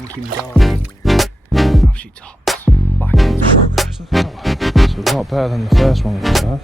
wanking dog. Now she tops back into progress. It's a lot better than the first one we just had.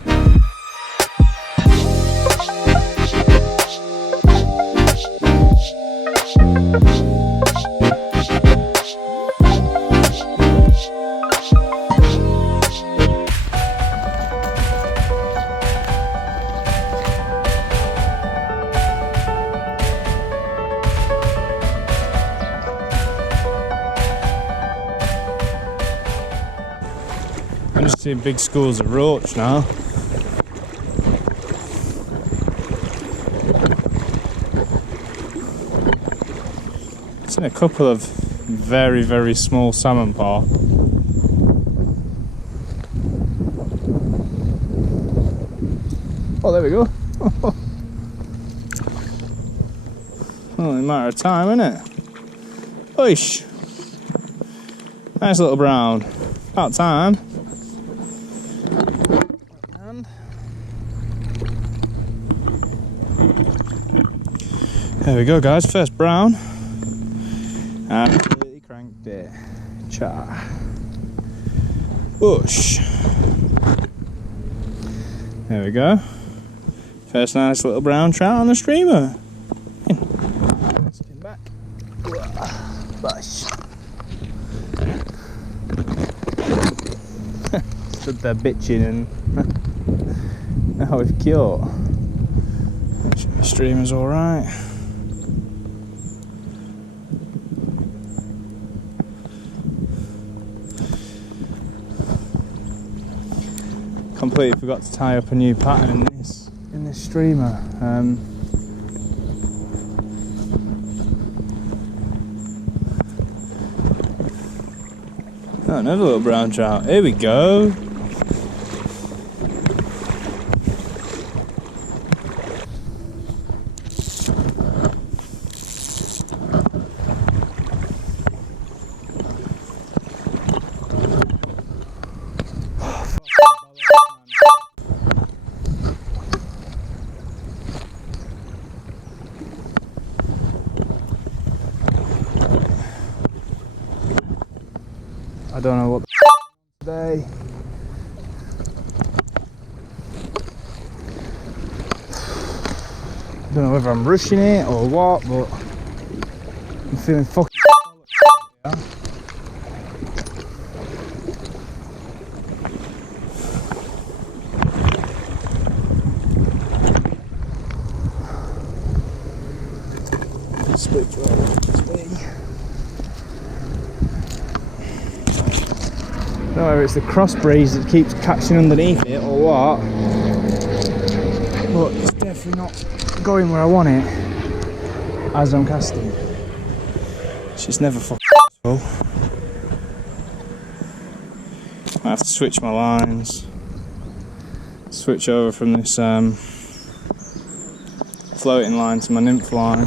I'm just seeing big schools of roach now. I've seen a couple of very, very small salmon paw. Oh, there we go. Only a matter of time, isn't it? Oish! Nice little brown. About time. There we go, guys, first brown. Absolutely cranked it. Cha. Whoosh. There we go. First nice little brown trout on the streamer. Spin back. Bush. Stood there bitching and now we've caught. Make sure the streamer's alright. Completely forgot to tie up a new pattern in this streamer. Oh, another little brown trout. Here we go. I don't know what today. I don't know whether I'm rushing it or what, but I'm feeling fucking. Split this way. I don't know whether it's the cross breeze that keeps catching underneath it or what, but it's definitely not going where I want it as I'm casting. It's just never fucking full. I have to switch my lines, switch over from this floating line to my nymph line.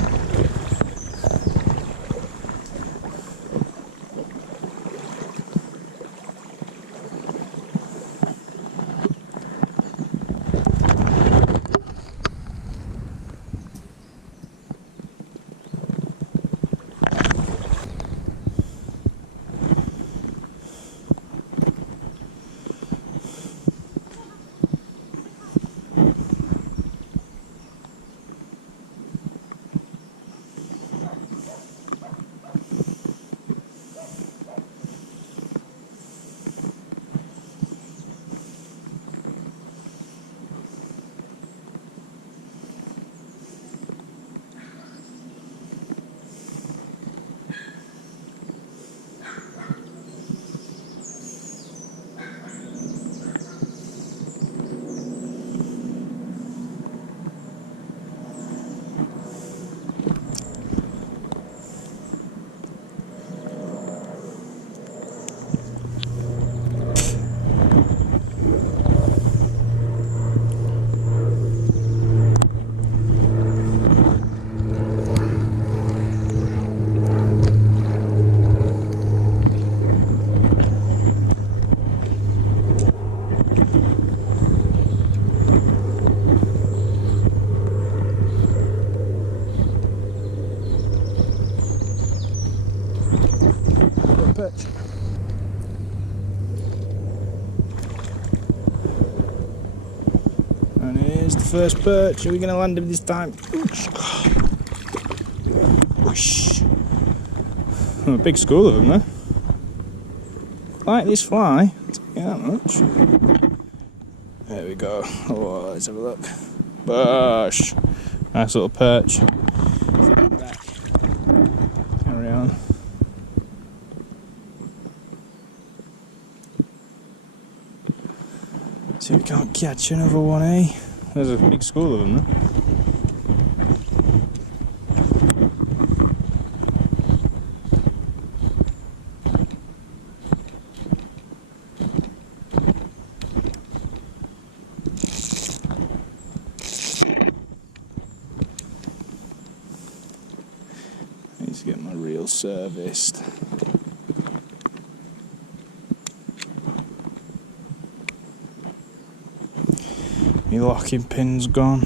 perch. And here's the first perch. Are we going to land him this time? Whoosh. Oh, a big school of them there. Like this fly, I'll tell you that much. There we go. Oh, let's have a look. Bush. Nice little perch. Back. Carry on. See if we can't catch another one, eh? There's a big school of them there. I need to get my reel serviced. My locking pin's gone.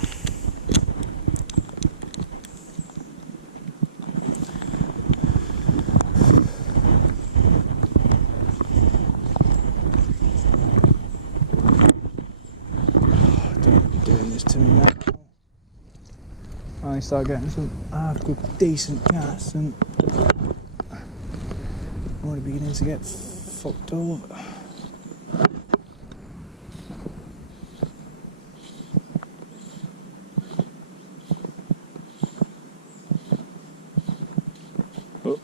Don't be doing this to me now. I start getting some good decent casts and I'm already beginning to get fucked over.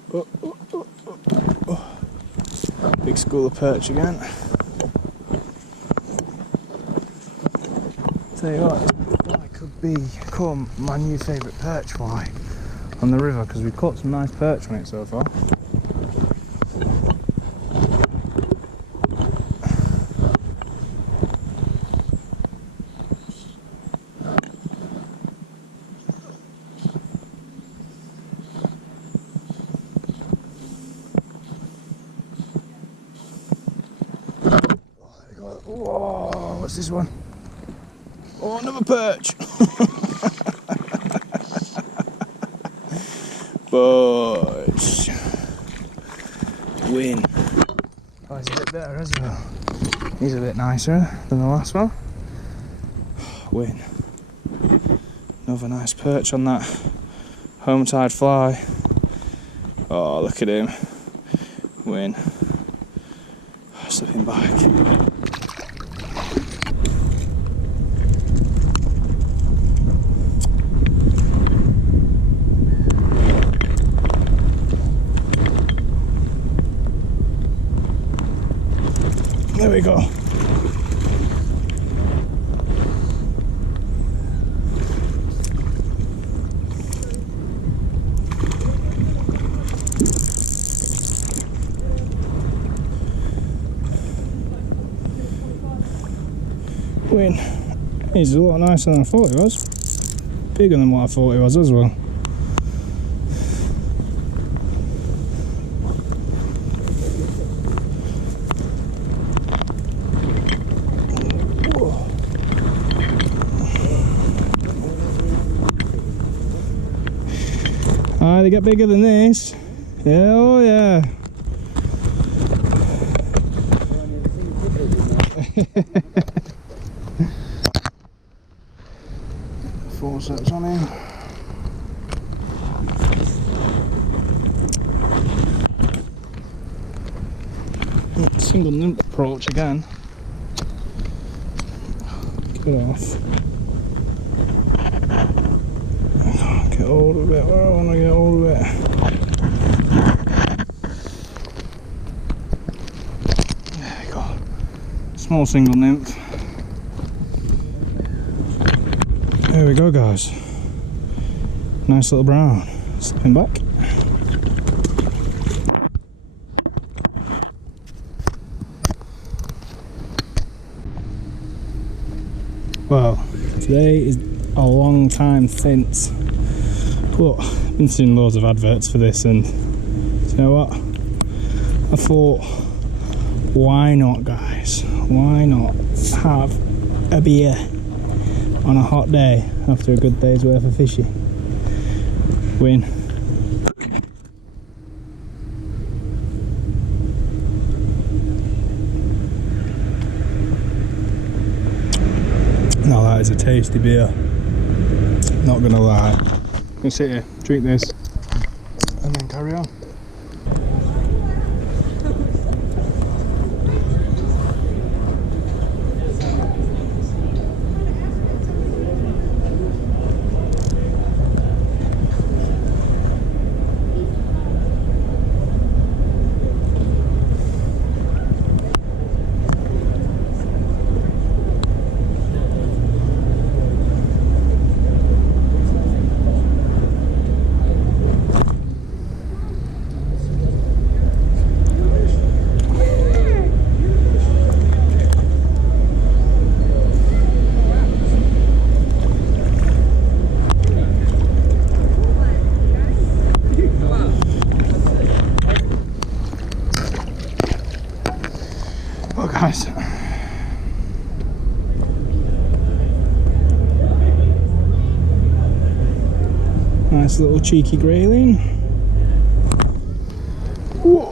Oh. Big school of perch again. Tell you what, I could become my new favourite perch fly on the river because we've caught some nice perch on it so far. Whoa, what's this one? Oh, another perch! Bush. Win. Oh, he's a bit better as well. He's a bit nicer than the last one. Win. Another nice perch on that home tide fly. Oh, look at him. Win. Slipping back. There we go. Win. He's a lot nicer than I thought he was. Bigger than what I thought he was as well. They get bigger than this. Yeah, oh yeah. Forceps on him. Single nymph approach again. Get off. Get hold of it where I want to get hold of it. There we go. Small single nymph. There we go, guys. Nice little brown. Slipping back. Well, today is a long time since. But I've been seeing loads of adverts for this, and you know what? I thought, why not, guys? Why not have a beer on a hot day after a good day's worth of fishing? Win. That is a tasty beer. Not gonna lie. I'm gonna sit here, drink this, and then carry on. Well guys, nice little cheeky grayling. Whoa.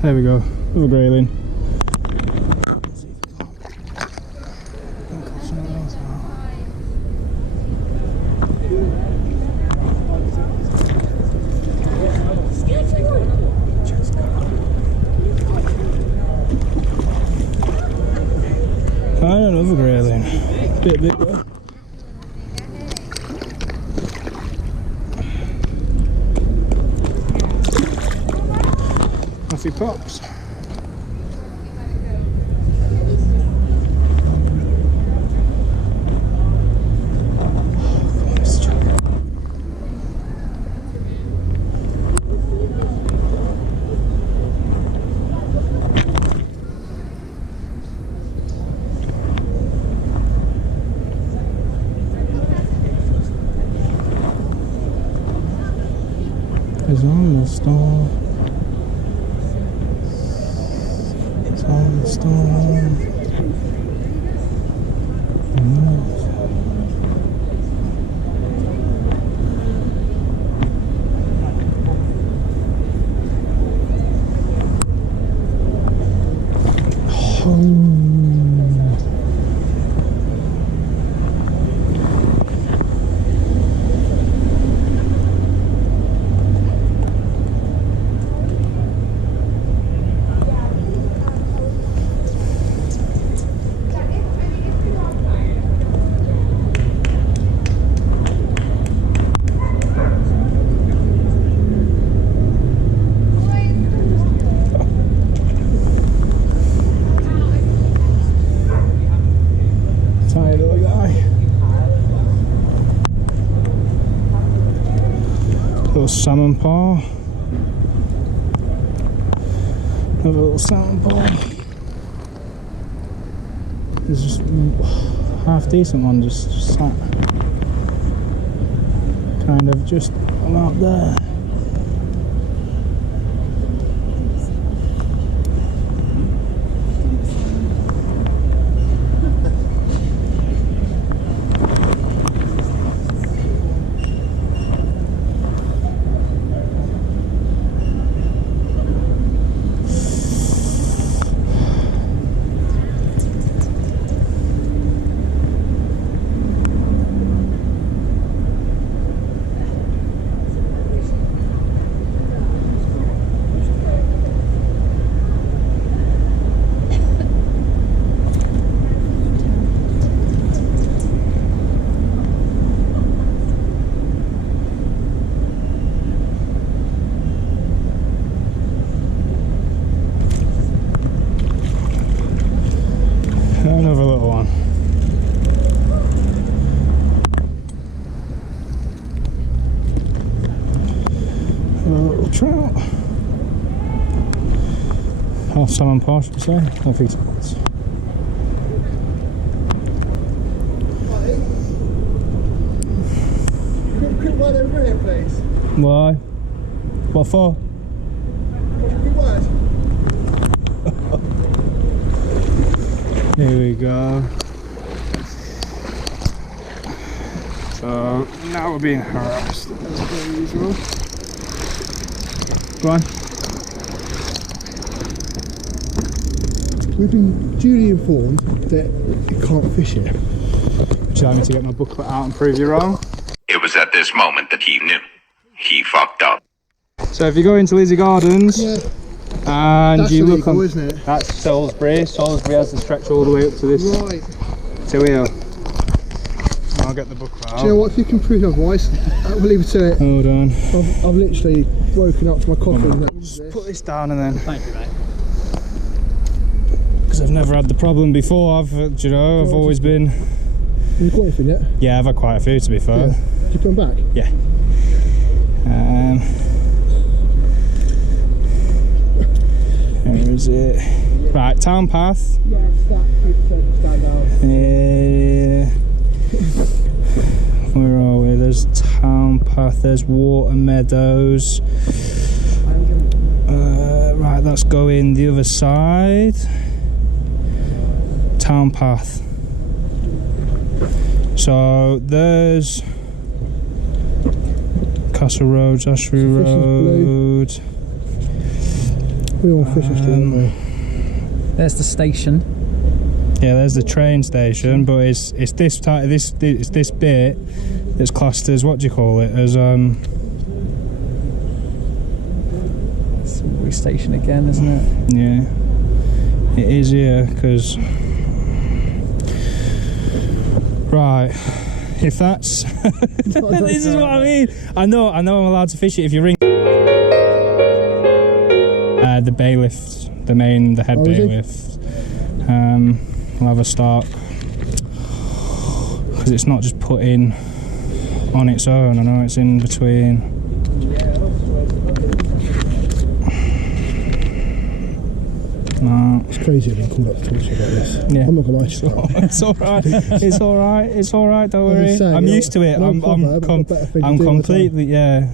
There we go, another grayling. And another grayling, bit bigger. Off he pops. It's on the storm. It's on the storm. Little salmon paw. Another little salmon paw. There's just half decent one just sat kind of just about there. Another little one. A little trout. Half salmon paw, should we say? I think so. Quick word over here, please. Why? What for? Quick word. Here we go. So now we're being harassed as per usual. Go on. We've been duly informed that you can't fish here. Would you like me to get my booklet out and prove you wrong? It was at this moment that he knew. He fucked up. So if you go into Lizzie Gardens, Yeah. and That's you look illegal, on, isn't it? that's Salisbury. Salisbury has to stretch all the way up to this, Right. to here. I'll get the booklet out. Do you know what? If you can prove otherwise, we'll leave it to it. Hold on. I've literally woken up to my coffee. And Put this down and then. Thank you, mate. Because I've never had the problem before. Do you know? I've always been. Have you got anything yet? Yeah, I've had quite a few to be fair. Yeah. Did you put them back? Yeah. Where is it? Right, town path. Yeah, stand down. Where are we? There's town path. There's water meadows. Right, that's going the other side. Town path. So there's Castle Road, Ashbury Road. We're on Fisher Street, aren't we? There's the station. Yeah, there's the train station, but it's this type, it's this bit that's classed as, what do you call it? As Salisbury station again, isn't it? yeah, it is here because right. If that's this is what I mean. I know I'm allowed to fish it if you ring. The bailiff, the head bailiff. We'll have a start because it's not just put in on its own. I know it's in between. No. It's crazy being called up to talk to you about this. Yeah. I'm not gonna lie to you. It's alright. It's alright. It's alright. Don't worry. saying, I'm used to it. I'm completely. Yeah.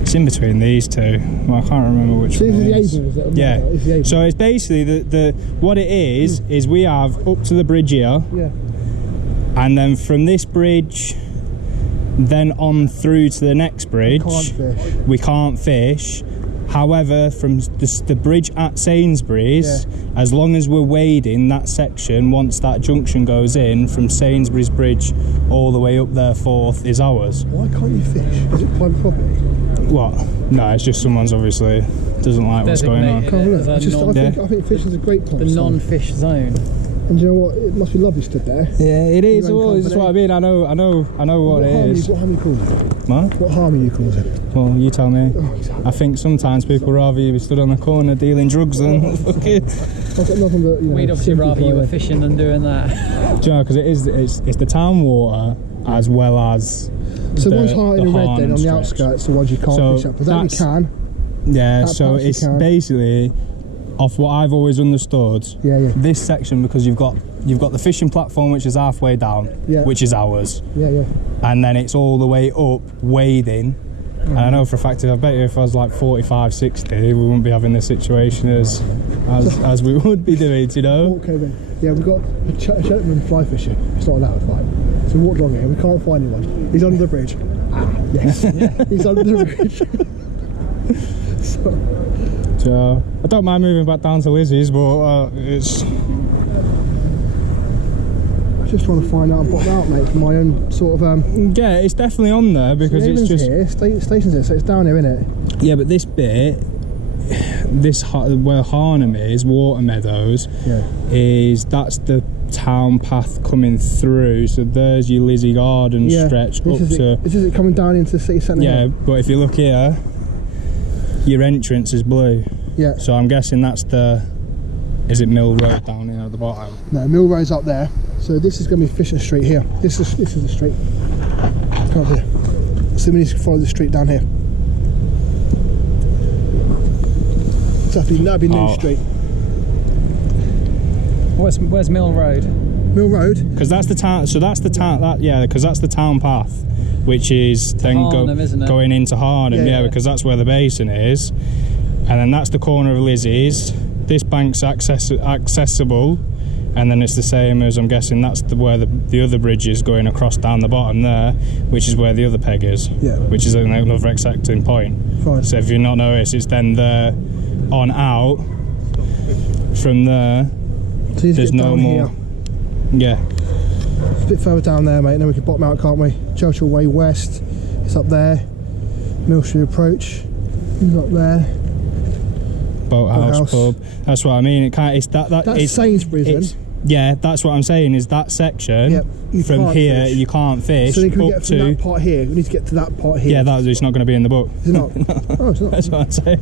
It's in between these two. Well, I can't remember which one. Yeah. So it's basically the what it is we have up to the bridge here. Yeah. And then from this bridge, then on through to the next bridge, we can't fish. However, from the bridge at Sainsbury's, as long as we're wading that section, once that junction goes in, from Sainsbury's Bridge all the way up there forth is ours. Why can't you fish? Is it private property? What? No, it's just someone's obviously doesn't like what's going on. I think fishing's a great place. The non-fish zone. And you know what? It must be lovely stood there. Yeah, it is. Well, this is what I mean. I know what it is. What harm are you calling it? What? What harm are you calling it? Well, you tell me. Oh, exactly. I think sometimes people rather you be stood on the corner dealing drugs than fucking. I've got nothing but, you know, We'd obviously rather you were fishing than doing that. Do you know, because it's the town water as well as. So one's hard in red then on the stretch. outskirts, the ones you can't fish up. But that we can. Yeah, That so part you it's can. basically off what I've always understood. Yeah. This section, because you've got the fishing platform which is halfway down, which is ours. Yeah. And then it's all the way up wading. And I know for a fact, I bet you if I was like 45, 60, we wouldn't be having this situation as we would be doing, you know? Okay then. Yeah, we've got a gentleman fly fishing. It's not allowed, right? So we walked along here, we can't find anyone. He's under the bridge. Yes. He's under the bridge. So I don't mind moving back down to Lizzie's, but it's. I just want to find out and bottom out, mate, for my own sort of. Yeah, it's definitely on there because so it's just. Here, station's here, so it's down here, innit? Yeah, but this bit, where Harnham is, Water Meadows, that's the town path coming through. So there's your Lizzie Garden stretch up to. This is it coming down into the city centre. Yeah, but if you look here, your entrance is blue. Yeah. So I'm guessing that's the. Is it Mill Road down here at the bottom? No, Mill Road's up there. So this is going to be Fisher Street here. This is the street. Come up here. So we need to follow the street down here. So that'd be New Street. Where's Mill Road? Mill Road. Because that's the town. So that's the town. Because that's the town path, which is then Harnham, isn't it? Going into Harnham. Yeah, because that's where the basin is, and then that's the corner of Lizzie's. This bank's accessible, and then it's the same as, I'm guessing that's where the other bridge is going across down the bottom there, which is where the other peg is. Yeah. Which is another exacting point. Fine. So if you've not noticed, it's then there on out from there. So there's no more. Here. Yeah. It's a bit further down there, mate, and then we can bottom out, can't we? Churchill Way West, it's up there. Mill Street Approach is up there. Boathouse pub. That's what I mean. It can't. It's that. That's it's, Sainsbury's it's, then. Yeah, that's what I'm saying. Is that section from here fish. You can't fish. So then can we up get from to that part here? We need to get to that part here. yeah, it's not going to be in the book. Is it not? Oh, it's not. That's what I'm saying.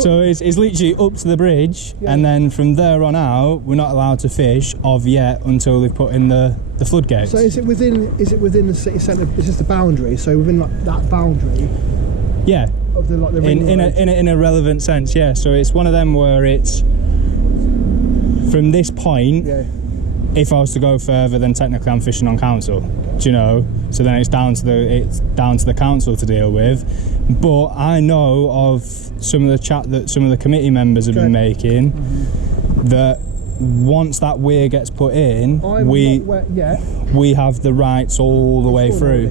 So it's literally up to the bridge, Yeah. and then from there on out, we're not allowed to fish of yet until they've put in the floodgates. So is it within the city centre? It's just the boundary. So within like that boundary. Yeah. Of the ring in a relevant sense, yeah. So it's one of them where it's from this point. Yeah. If I was to go further, then technically I'm fishing on council. Do you know? So then it's down to the council to deal with. But I know of some of the chat that some of the committee members have been making that once that weir gets put in, we have the rights all the way through.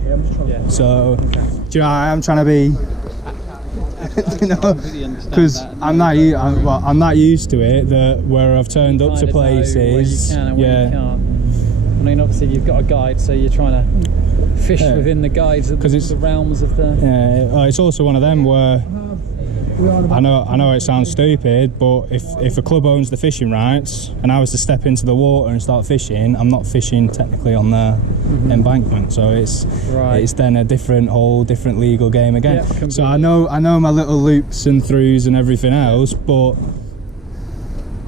So do you know, I'm trying to be. You know, because I'm not used to it. That where I've turned up to places, where you can and where you can't. I mean, obviously you've got a guide, so you're trying to fish within the guides of the realms of the. Yeah, it's also one of them where I know it sounds stupid, but if a club owns the fishing rights and I was to step into the water and start fishing, I'm not fishing technically on their embankment, so it's then a whole different legal game again. Yeah, so I know my little loops and throughs and everything else, but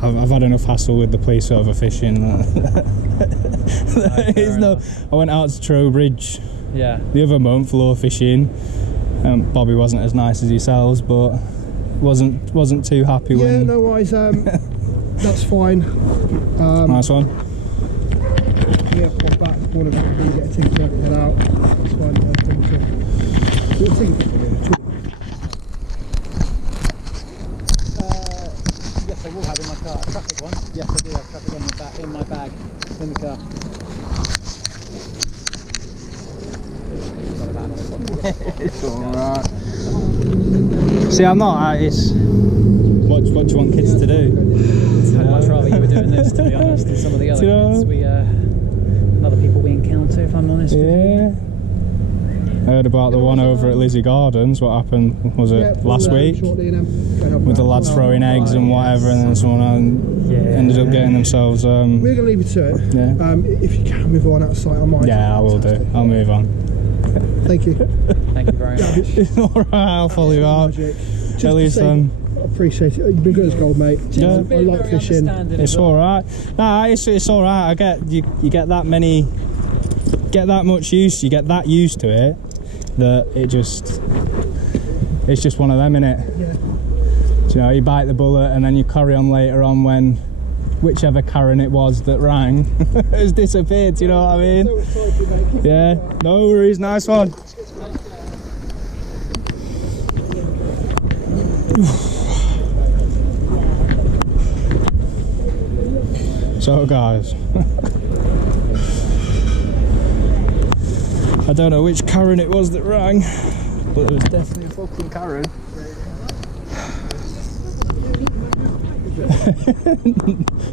I've had enough hassle with the police over fishing. I went out to Trowbridge the other month lure fishing. Bobby wasn't as nice as yourselves, but wasn't too happy when. Yeah, no worries. That's fine. Nice one. Yeah, pop back, corner back, and get a ticket and head out. It's fine. Yes, I will have in my car. A traffic one. Yes, I do have traffic on in my bag in the car. It's alright. See, I'm not. It's what do you want kids to do? I'd much rather you were doing this, to be honest, than some of the other kids other people we encounter, if I'm honest with you. I heard about the one over at Lizzie Gardens. What happened? Was it last week? With the lads throwing eggs and whatever, and then someone ended up getting themselves. We're going to leave it to it. Yeah. If you can move on outside, I might. Yeah, I will do. I'll move on. Thank you. Thank you very much. Alright, I'll follow you out. At least I appreciate it. You've been good as gold, mate. Yeah. I like fishing. It's alright. Nah, it's alright. I get you get that much use, you get that used to it that it's just one of them, innit? Yeah. You know, you bite the bullet and then you carry on later on when whichever Karen it was that rang has disappeared, do you know what I mean? Yeah, no worries, nice one. So guys, I don't know which Karen it was that rang, but it was definitely a fucking Karen.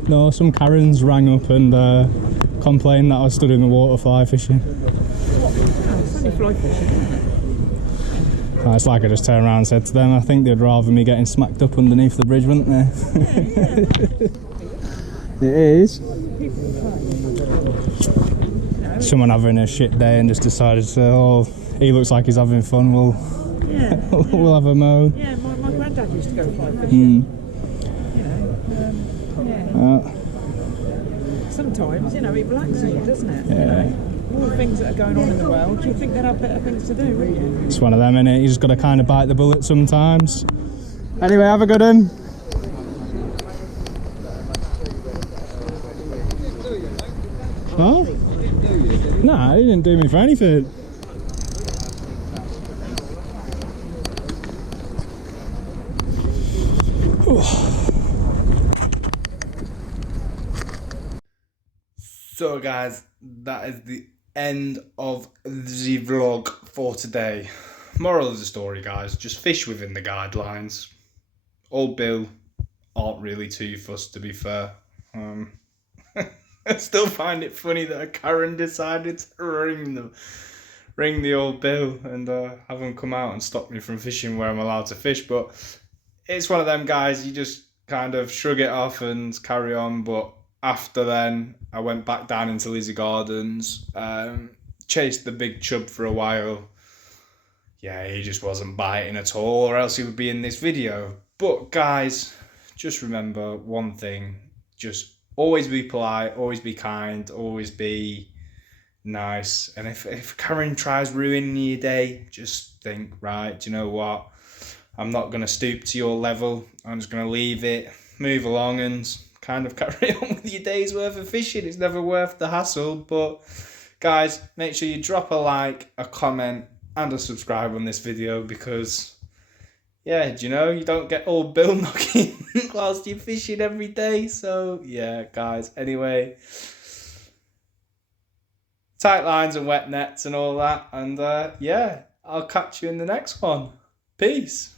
No, some Karens rang up and complained that I stood in the water fly fishing. It's like I just turned around and said to them, I think they'd rather me getting smacked up underneath the bridge, wouldn't they? It is. Someone having a shit day and just decided to, oh, he looks like he's having fun, we'll have a moan. Yeah, my granddad used to go fly fishing. Sometimes, it relaxes you, doesn't it? Yeah. All the things that are going on in the world, you'd think they'd have better things to do, wouldn't you? It's one of them, innit? You just got to kind of bite the bullet sometimes. Anyway, have a good one. Huh? Nah, he didn't do me for anything. So guys, that is the end of the vlog for today. Moral of the story, guys, just fish within the guidelines. Old Bill aren't really too fussed, to be fair. I still find it funny that Karen decided to ring the old bill and have them come out and stop me from fishing where I'm allowed to fish. But it's one of them guys, you just kind of shrug it off and carry on. But after then, I went back down into Lizzie Gardens, chased the big chub for a while. Yeah, he just wasn't biting at all, or else he would be in this video. But guys, just remember one thing, just always be polite, always be kind, always be nice. And if Karen tries ruining your day, just think, right, do you know what? I'm not going to stoop to your level. I'm just going to leave it, move along and kind of carry on with your day's worth of fishing. It's never worth the hassle. But guys, make sure you drop a like, a comment and a subscribe on this video because, yeah, do you know, you don't get old Bill knocking whilst you're fishing every day. So, yeah, guys, anyway, tight lines and wet nets and all that. And, yeah, I'll catch you in the next one. Peace.